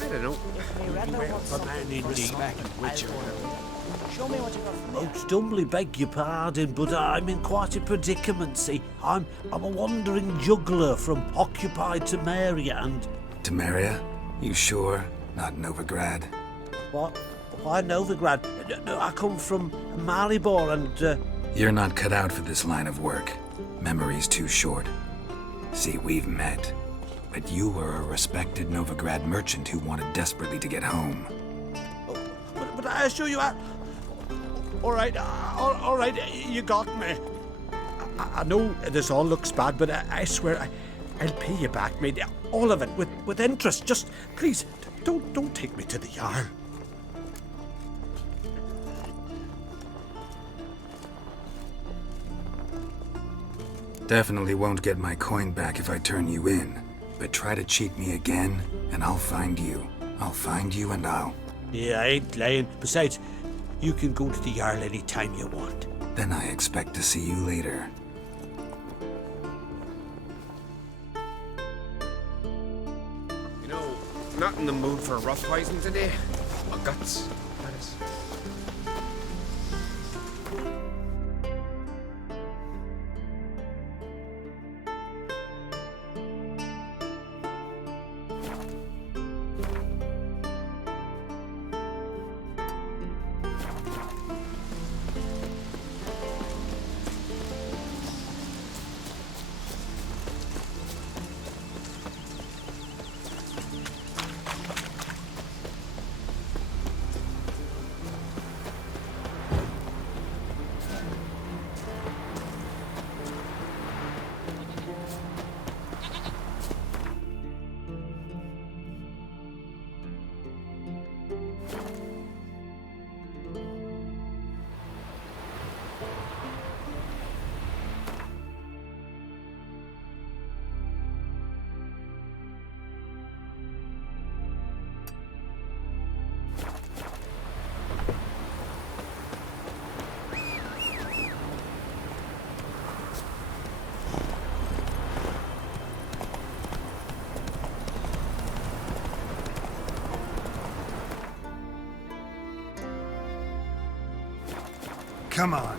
I don't know. A man indeed. Witcher. Show me what you got from there. Most humbly beg your pardon, but I'm in quite a predicament, see. I'm a wandering juggler from occupied Temeria and... Temeria? You sure? Not Novigrad? What? Why Novigrad? No, I come from Maribor and... You're not cut out for this line of work. Memory's too short. See, we've met. But you were a respected Novigrad merchant who wanted desperately to get home. But I assure you, all right, you got me. I know this all looks bad, but I swear I'll pay you back, mate. All of it, with interest. Just, please, don't take me to the Jarl. Definitely won't get my coin back if I turn you in. But try to cheat me again, and I'll find you. I'll find you and I'll... Yeah, I ain't lying. Besides, you can go to the Jarl any time you want. Then I expect to see you later. You know, not in the mood for rough poison today. My guts, that is. Come on.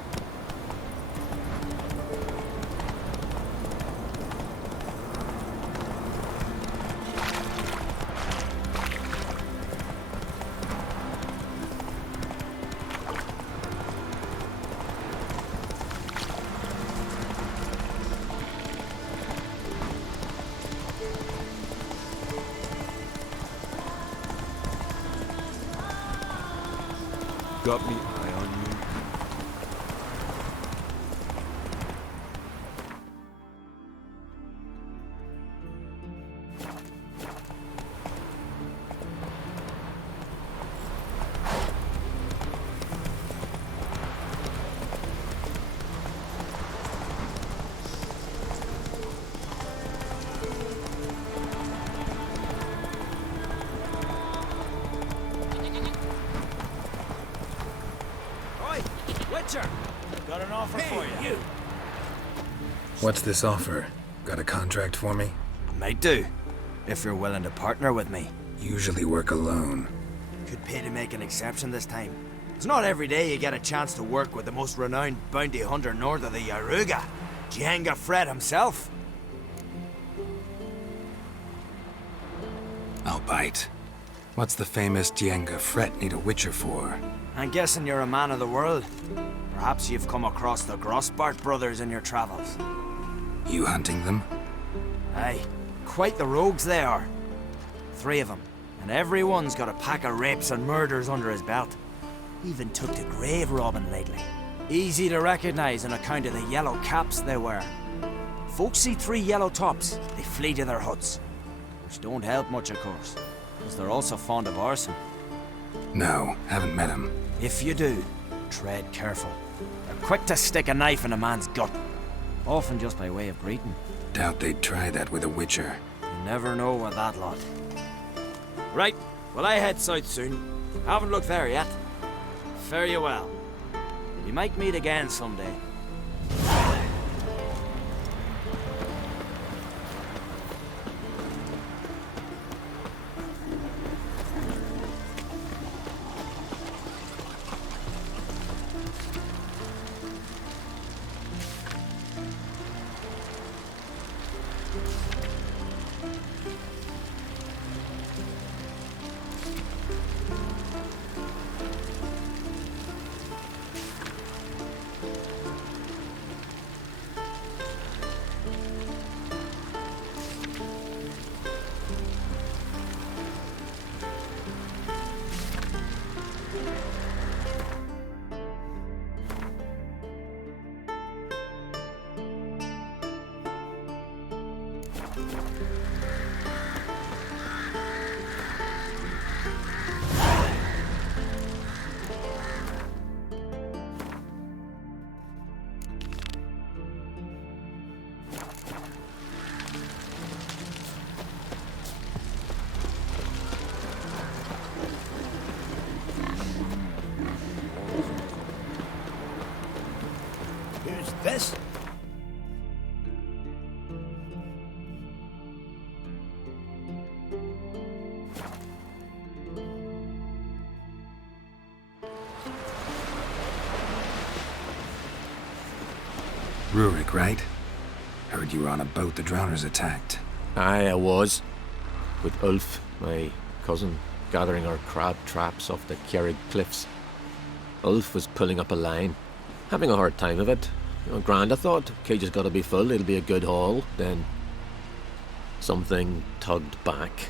Got me eye on you. Got an offer for you. What's this offer? Got a contract for me? Might do, if you're willing to partner with me. Usually work alone. Could pay to make an exception this time. It's not every day you get a chance to work with the most renowned bounty hunter north of the Yaruga, Jenga Fred himself. I'll bite. What's the famous Jenga Fret need a witcher for? I'm guessing you're a man of the world. Perhaps you've come across the Grossbart brothers in your travels. You hunting them? Aye, quite the rogues they are. 3 of them, and every one's got a pack of rapes and murders under his belt. Even took to grave robbing lately. Easy to recognize on account of the yellow caps they wear. Folks see 3 yellow tops, they flee to their huts. Which don't help much, of course, because they're also fond of arson. No, haven't met him. If you do, tread careful. They're quick to stick a knife in a man's gut, often just by way of greeting. Doubt they'd try that with a witcher. You never know with that lot. Right, well I head south soon. Haven't looked there yet. Fare you well. We might meet again someday. Who's this? Rurik, right? Heard you were on a boat the drowners attacked. Aye, I was. With Ulf, my cousin, gathering our crab traps off the Kjerrig cliffs. Ulf was pulling up a line, having a hard time of it. Grand, I thought. Cage has got to be full, it'll be a good haul. Then something tugged back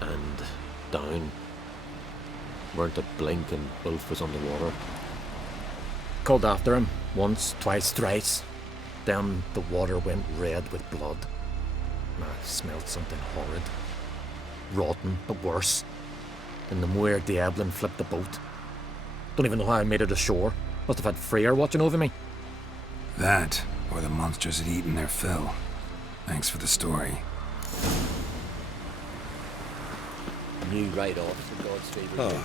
and down. Weren't a blink and Ulf was underwater. Called after him once, twice, thrice. Then the water went red with blood. I smelled something horrid. Rotten, but worse. Then the MUIRE Diablin flipped the boat. Don't even know how I made it ashore. Must have had Freyr watching over me. That, or the monsters had eaten their fill. Thanks for the story. Knew right off for God's favour.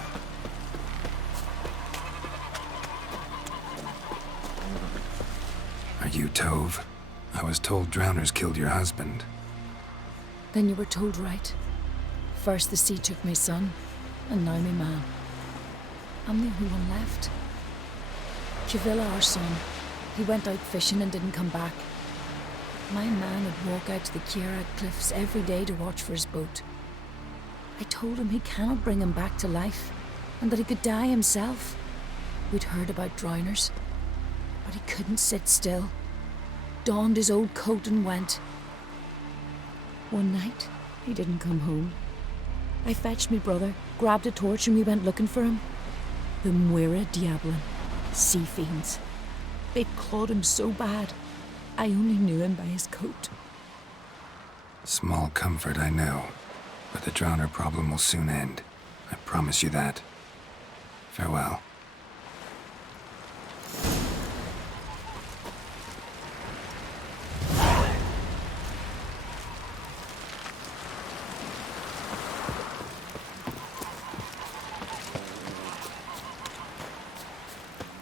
Are you Tove? I was told drowners killed your husband. Then you were told right. First the sea took my son, and now my man. I'm the only one left. Kjavilla, our son, he went out fishing and didn't come back. My man would walk out to the Kjerrig cliffs every day to watch for his boat. I told him he cannot bring him back to life, and that he could die himself. We'd heard about drowners, but he couldn't sit still. Donned his old coat and went. One night, he didn't come home. I fetched me brother, grabbed a torch, and we went looking for him. The MUIRE Diablin, sea fiends. They'd clawed him so bad, I only knew him by his coat. Small comfort, I know. But the drowner problem will soon end. I promise you that. Farewell.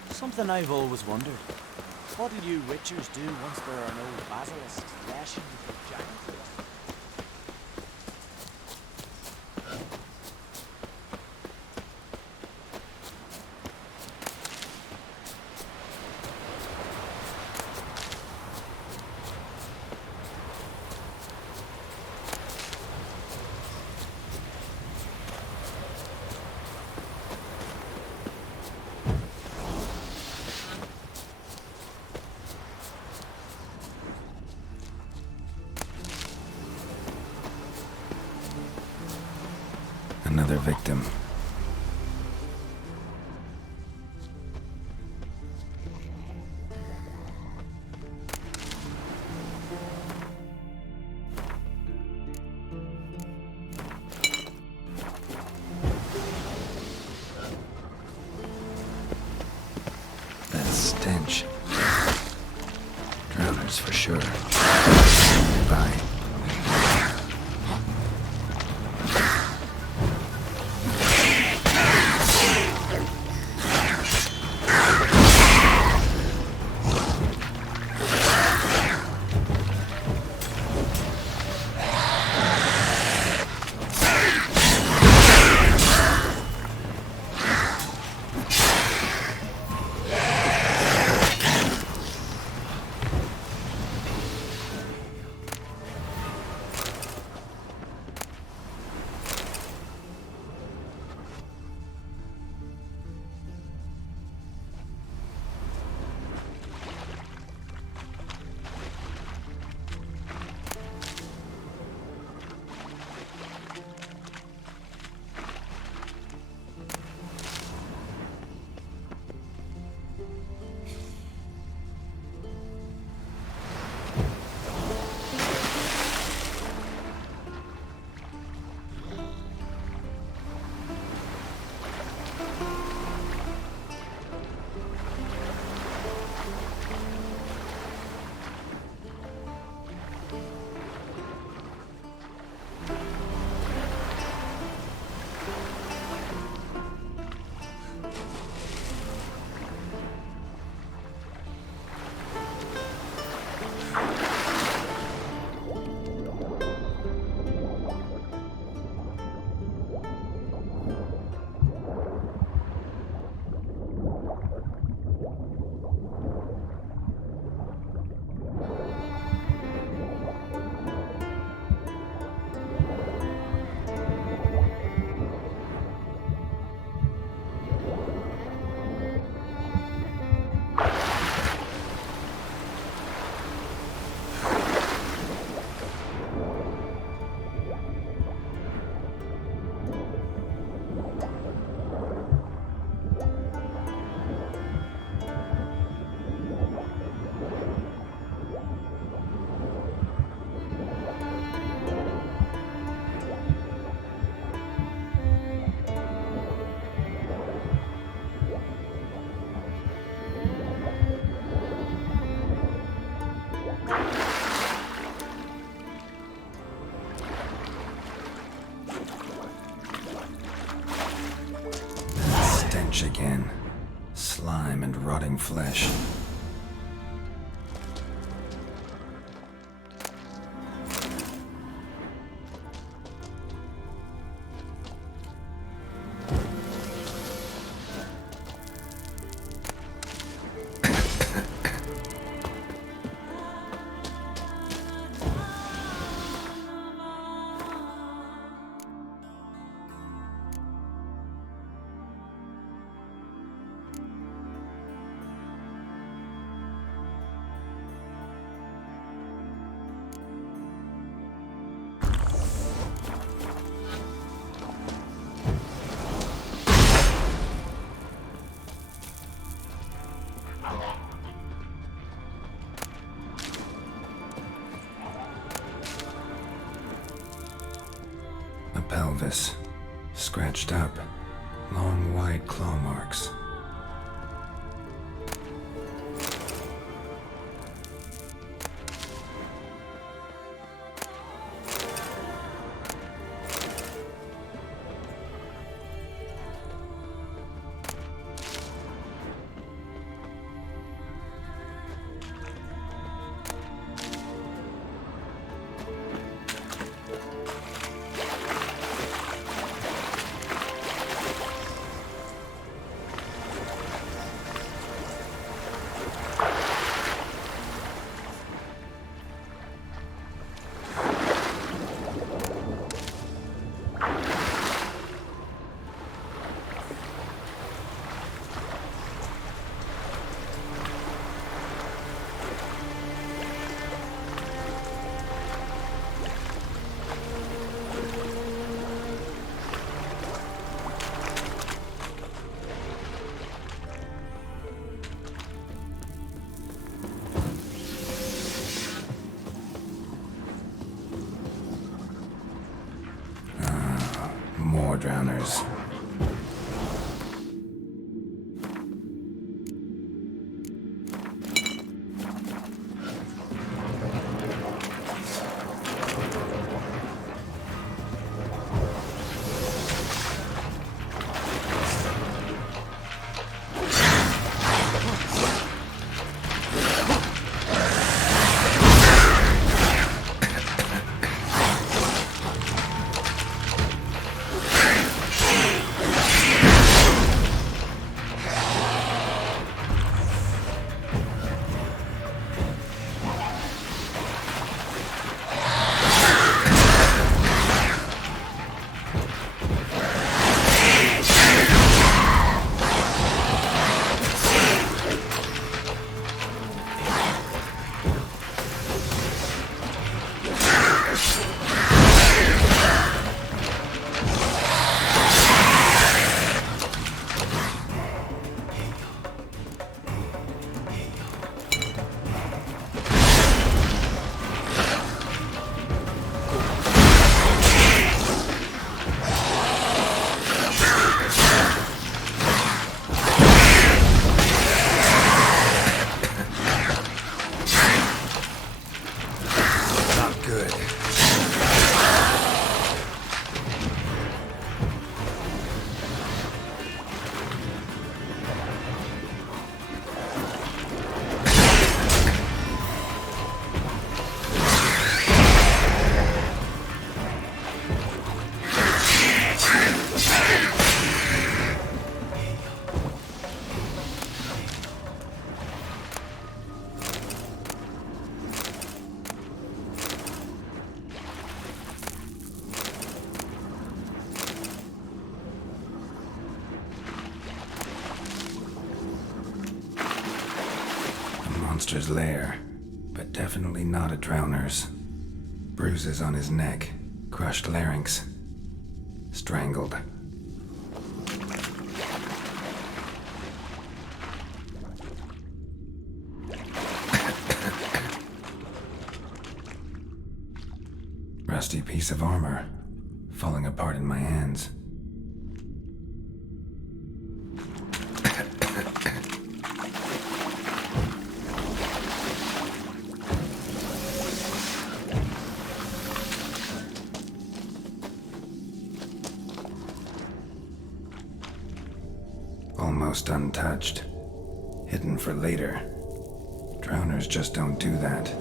Something I've always wondered. What do you witchers do once there are no basilisks lashing with your giant fist? Another victim. That stench. Drowners for sure. Bye. rotting flesh. A pelvis, scratched up, long wide claw marks. More drowners. Monster's lair, but definitely not a drowner's. Bruises on his neck, crushed larynx, strangled. Rusty piece of armor, falling apart in my hands. Almost untouched. Hidden for later. Drowners just don't do that.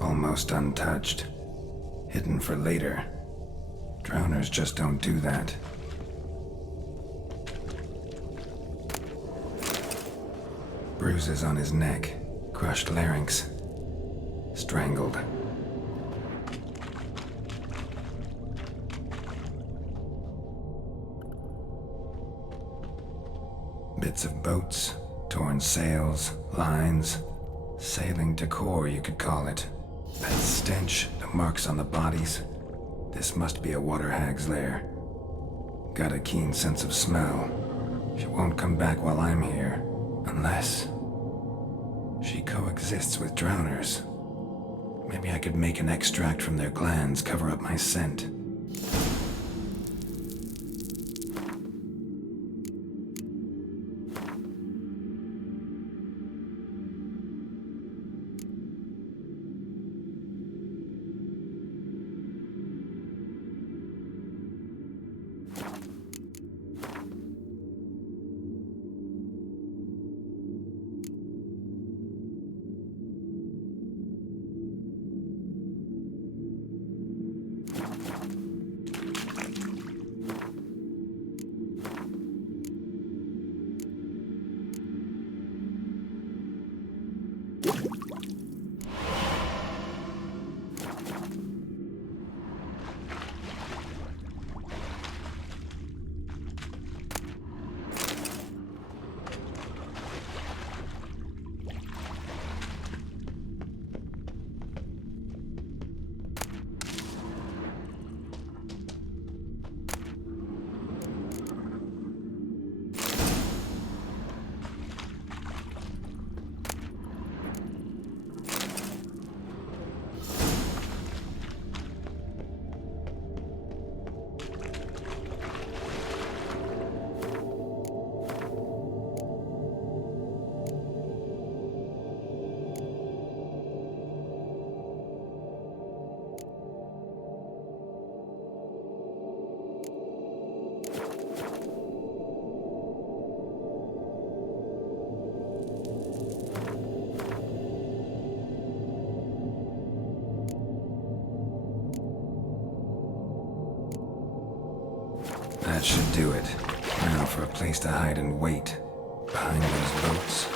Almost untouched. Hidden for later. Drowners just don't do that. Bruises on his neck. Crushed larynx. Strangled. Bits of boats, torn sails, lines, sailing decor, you could call it. That stench, the marks on the bodies. This must be a water hag's lair. Got a keen sense of smell. She won't come back while I'm here, unless she coexists with drowners. Maybe I could make an extract from their glands cover up my scent. That should do it. Now for a place to hide and wait. Behind those boats.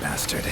bastard.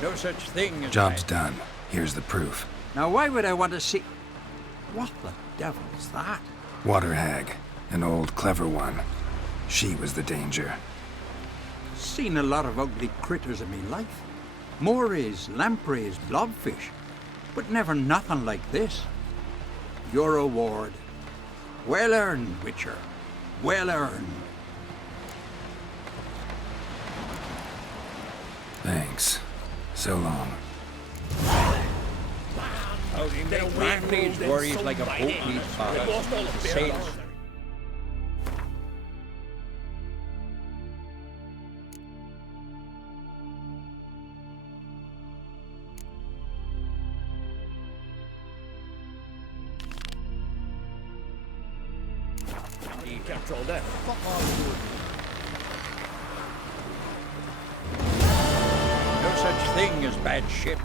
No such thing as Job's bad. done. Here's the proof. Now, why would I want to see... What the devil is that? Water hag. An old, clever one. She was the danger. Seen a lot of ugly critters in me life. Morays, lampreys, blobfish. But never nothing like this. Your reward. Well earned, Witcher. Well earned. Thanks. So long. Man needs worries like a boat needs ballast. Sails. No such thing as bad ships.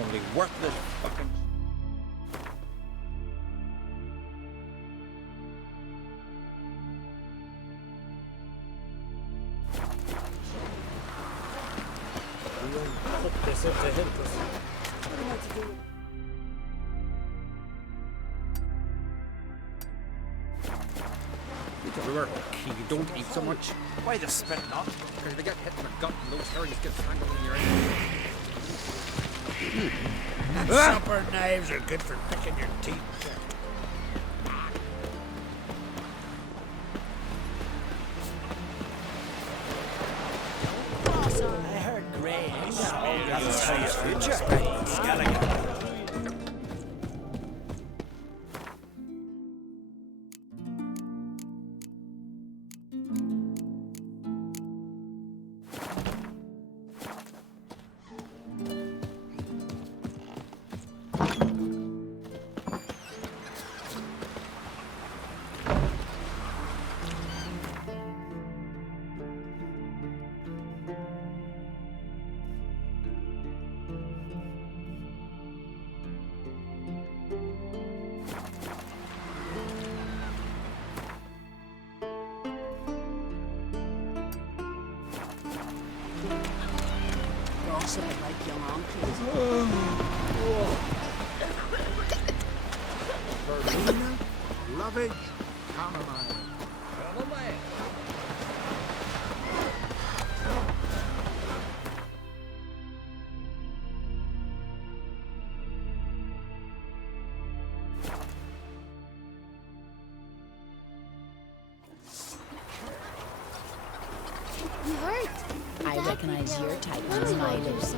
Only worthless fucking... Everywhere. You don't eat so much. Why the spit not? Because they get hit in the gut and those herrings get tangled in your eye. Supper knives are good for picking your teeth. I heard Gray. That's his future. Verbena, lovage, chamomile. You hurt. I recognize your type from my lips.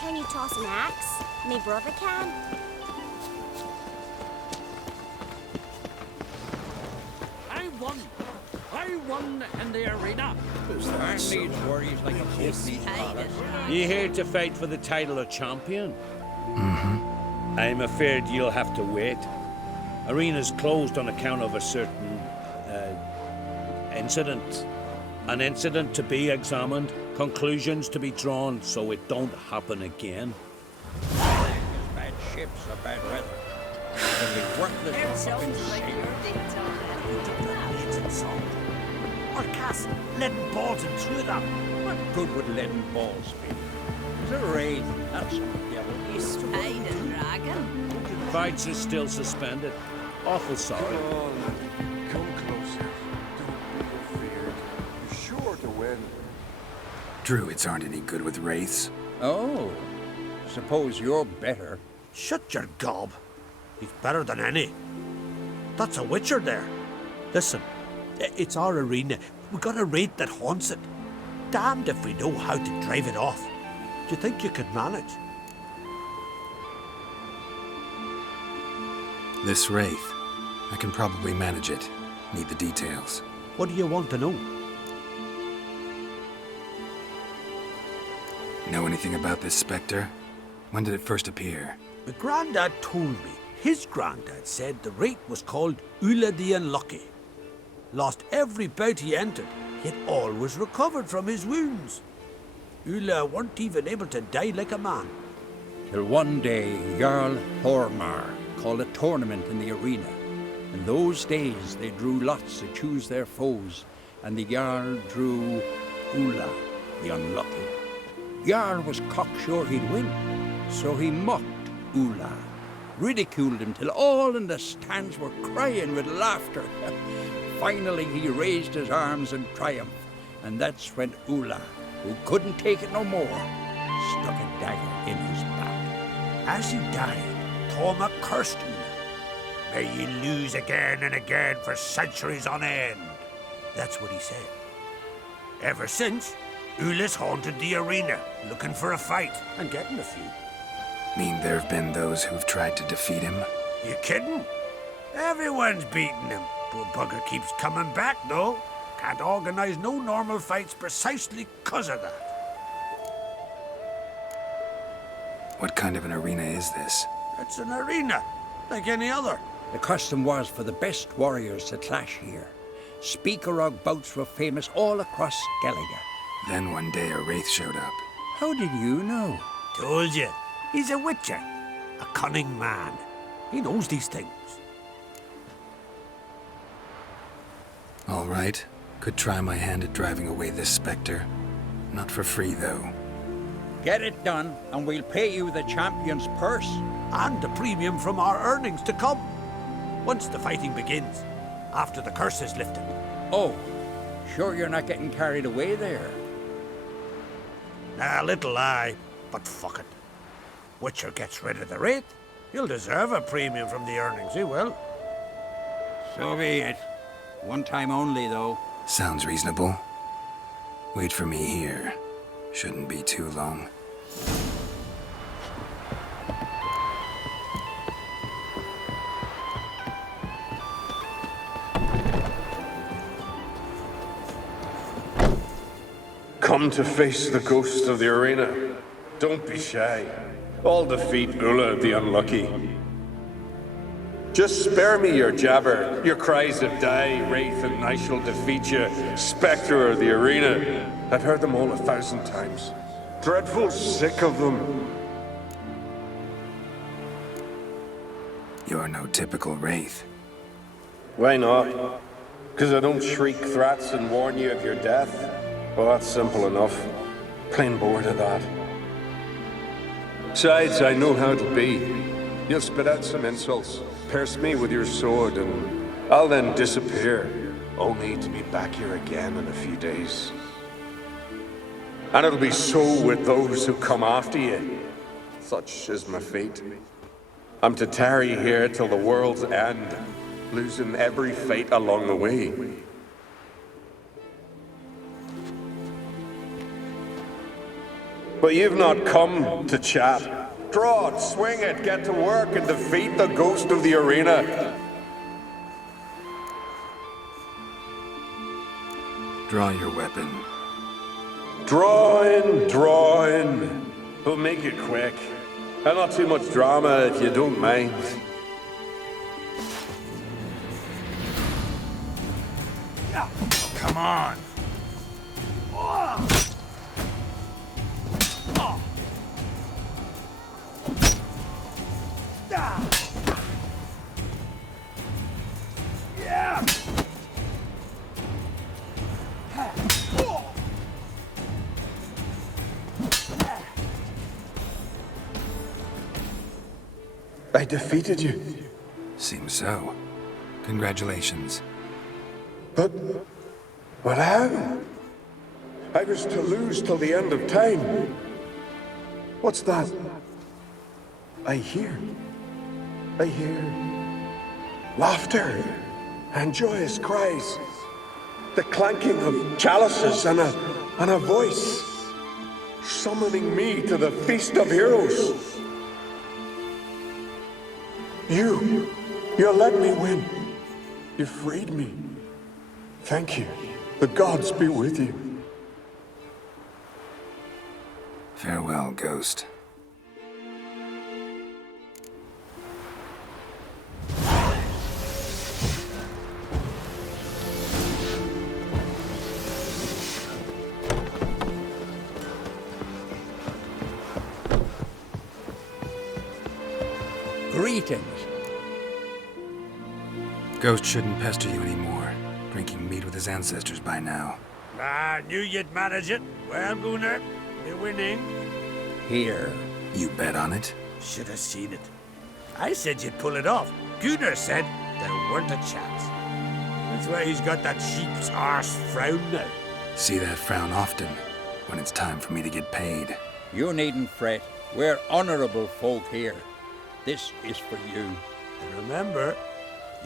Can you toss an axe? Me brother can. I won in the arena. Man needs worries like a boat needs ballast. You here to fight for the title of champion? Mm-hmm. I'm afraid you'll have to wait. Arena's closed on account of a certain incident. An incident to be examined, conclusions to be drawn so it don't happen again. Bad ships or bad weather. It'll be worthless for fucking sea. Or cast leaden balls and through them. What good would leaden balls be? It's a raid, that's some devil. You spied a dragon? Fights is still suspended. Awful sorry. Come closer. Don't be afraid. You're sure to win. Druids aren't any good with wraiths. Oh, suppose you're better. Shut your gob. He's better than any. That's a witcher there. Listen, it's our arena. We got a raid that haunts it. Damned if we know how to drive it off. Do you think you could manage? This wraith, I can probably manage it. Need the details. What do you want to know? Know anything about this spectre? When did it first appear? My granddad told me his granddad said the wraith was called Ula the Unlucky. Lost every bout he entered, yet always recovered from his wounds. Ula weren't even able to die like a man. Till one day, Jarl Thormar called a tournament in the arena. In those days, they drew lots to choose their foes, and the Jarl drew Ula the Unlucky. Jarl was cocksure he'd win, so he mocked Ula, ridiculed him till all in the stands were crying with laughter. Finally, he raised his arms in triumph, and that's when Ula, who couldn't take it no more, stuck a dagger in his back. As he died, Thorma cursed Ula. May ye lose again and again for centuries on end. That's what he said. Ever since, Ula's haunted the arena, looking for a fight and getting a few. Mean there have been those who've tried to defeat him? You kidding? Everyone's beating him. Poor bugger keeps coming back, though. Can't organize no normal fights precisely 'cause of that. What kind of an arena is this? It's an arena, like any other. The custom was for the best warriors to clash here. Speakerog bouts were famous all across Skellige. Then one day a wraith showed up. How did you know? Told you, he's a witcher. A cunning man. He knows these things. All right. Could try my hand at driving away this specter. Not for free, though. Get it done, and we'll pay you the champion's purse. And the premium from our earnings to come. Once the fighting begins, after the curse is lifted. Oh, sure you're not getting carried away there? A little lie, but fuck it. Witcher gets rid of the wraith. He'll deserve a premium from the earnings, he will. So be it. One time only, though. Sounds reasonable. Wait for me here. Shouldn't be too long. Come to face the ghost of the arena. Don't be shy. I'll defeat Ulla the Unlucky. Just spare me your jabber, your cries of die, wraith, and I shall defeat you, spectre of the arena. I've heard them all 1,000 times. Dreadful sick of them. You're no typical wraith. Why not? Because I don't shriek threats and warn you of your death? Well, that's simple enough. Plain bored of that. Besides, I know how it'll be. You'll spit out some insults, pierce me with your sword, and I'll then disappear, only to be back here again in a few days. And it'll be so with those who come after you. Such is my fate. I'm to tarry here till the world's end, losing every fate along the way. But you've not come to chat. Draw it, swing it, get to work and defeat the ghost of the arena. Draw your weapon. Draw in. But make it quick. And not too much drama if you don't mind. Come on. I defeated you. Seems so. Congratulations. But how? I was to lose till the end of time. What's that? I hear laughter and joyous cries. The clanking of chalices and a voice summoning me to the feast of heroes. You let me win. You freed me. Thank you. The gods be with you. Farewell, Ghost. Greetings. Ghost shouldn't pester you anymore. Drinking meat with his ancestors by now. I knew you'd manage it. Well, Gunnar, you're winning. Here. You bet on it? Should have seen it. I said you'd pull it off. Gunnar said there weren't a chance. That's why he's got that sheep's arse frown now. See that frown often, when it's time for me to get paid. You needn't fret. We're honorable folk here. This is for you. And remember,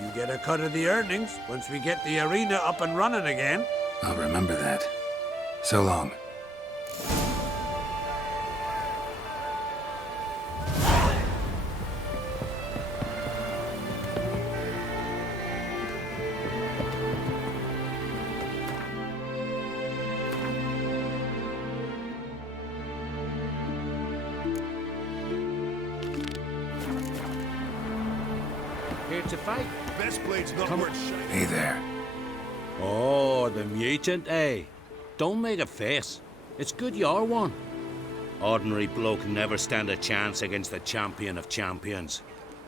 you get a cut of the earnings once we get the arena up and running again. I'll remember that. So long. Here to fight. Best blade's not worth shit. Hey there. Oh, the mutant, eh? Don't make a face. It's good you're one. Ordinary bloke never stand a chance against the champion of champions.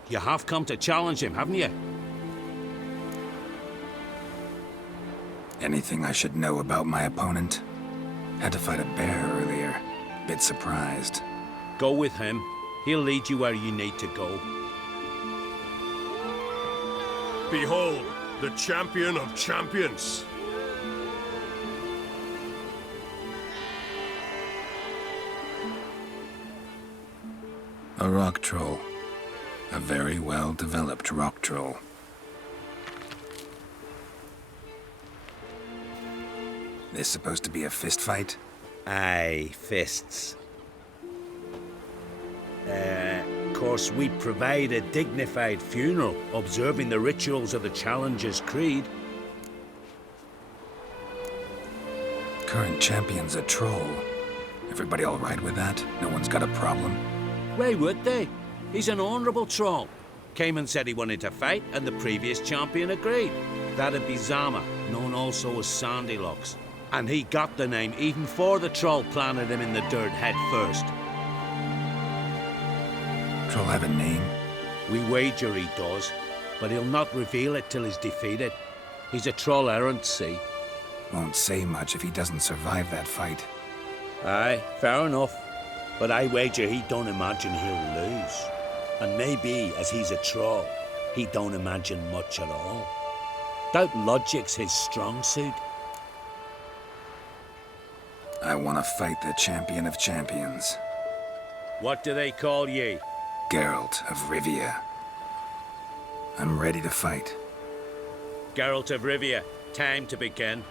You have come to challenge him, haven't you? Anything I should know about my opponent? Had to fight a bear earlier. Bit surprised. Go with him. He'll lead you where you need to go. Behold, the champion of champions. A rock troll. A very well-developed rock troll. This supposed to be a fist fight? Aye, fists. Of course, we provide a dignified funeral, observing the rituals of the Challenger's Creed. Current champion's a troll. Everybody all right with that? No one's got a problem? Why would they? He's an honourable troll. Came and said he wanted to fight, and the previous champion agreed. That'd be Zama, known also as Sandylocks. And he got the name even before the troll planted him in the dirt head first. Troll have a name? We wager he does, but he'll not reveal it till he's defeated. He's a troll errant, see? Won't say much if he doesn't survive that fight. Aye, fair enough. But I wager he don't imagine he'll lose. And maybe, as he's a troll, he don't imagine much at all. Doubt logic's his strong suit. I want to fight the champion of champions. What do they call ye? Geralt of Rivia. I'm ready to fight. Geralt of Rivia, time to begin.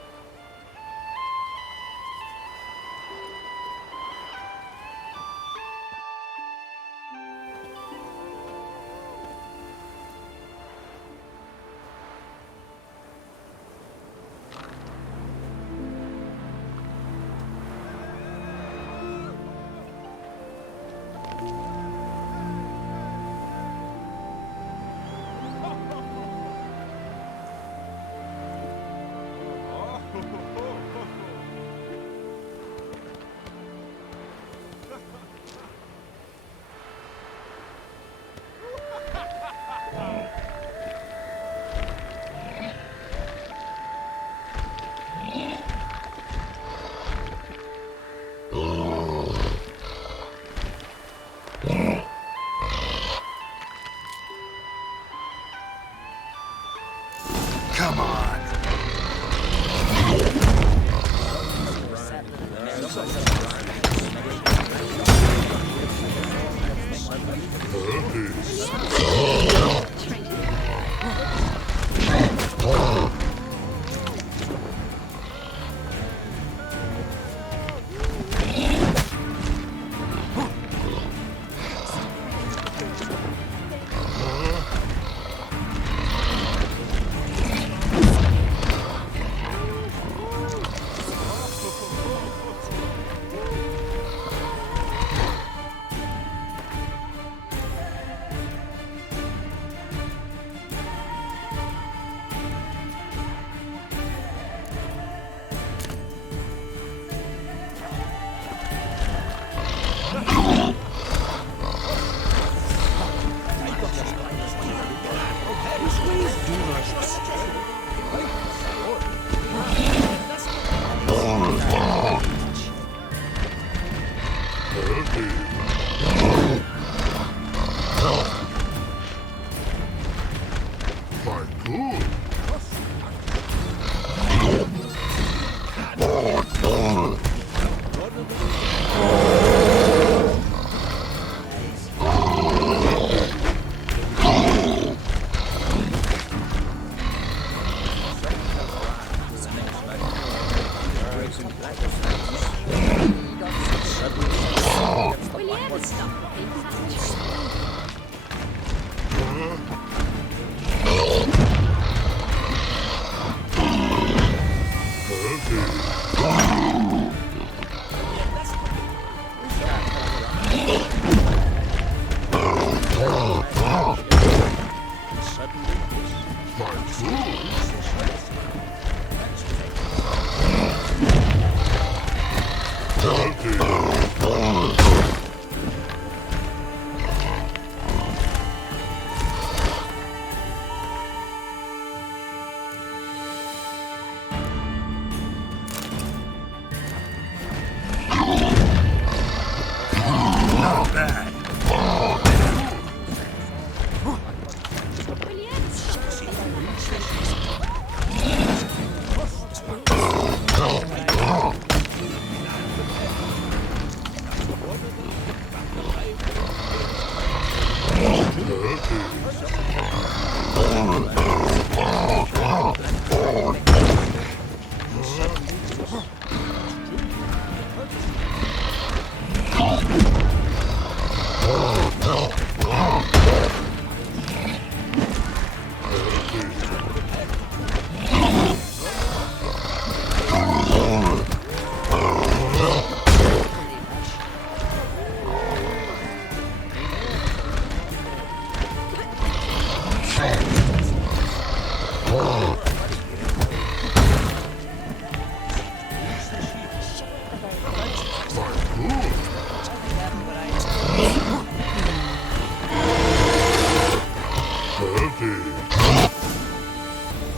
Come on!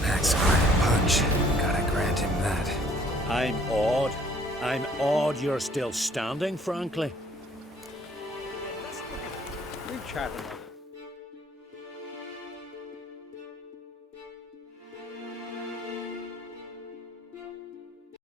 That's quite a punch. Gotta grant him that. I'm awed. I'm awed you're still standing, frankly. We chat another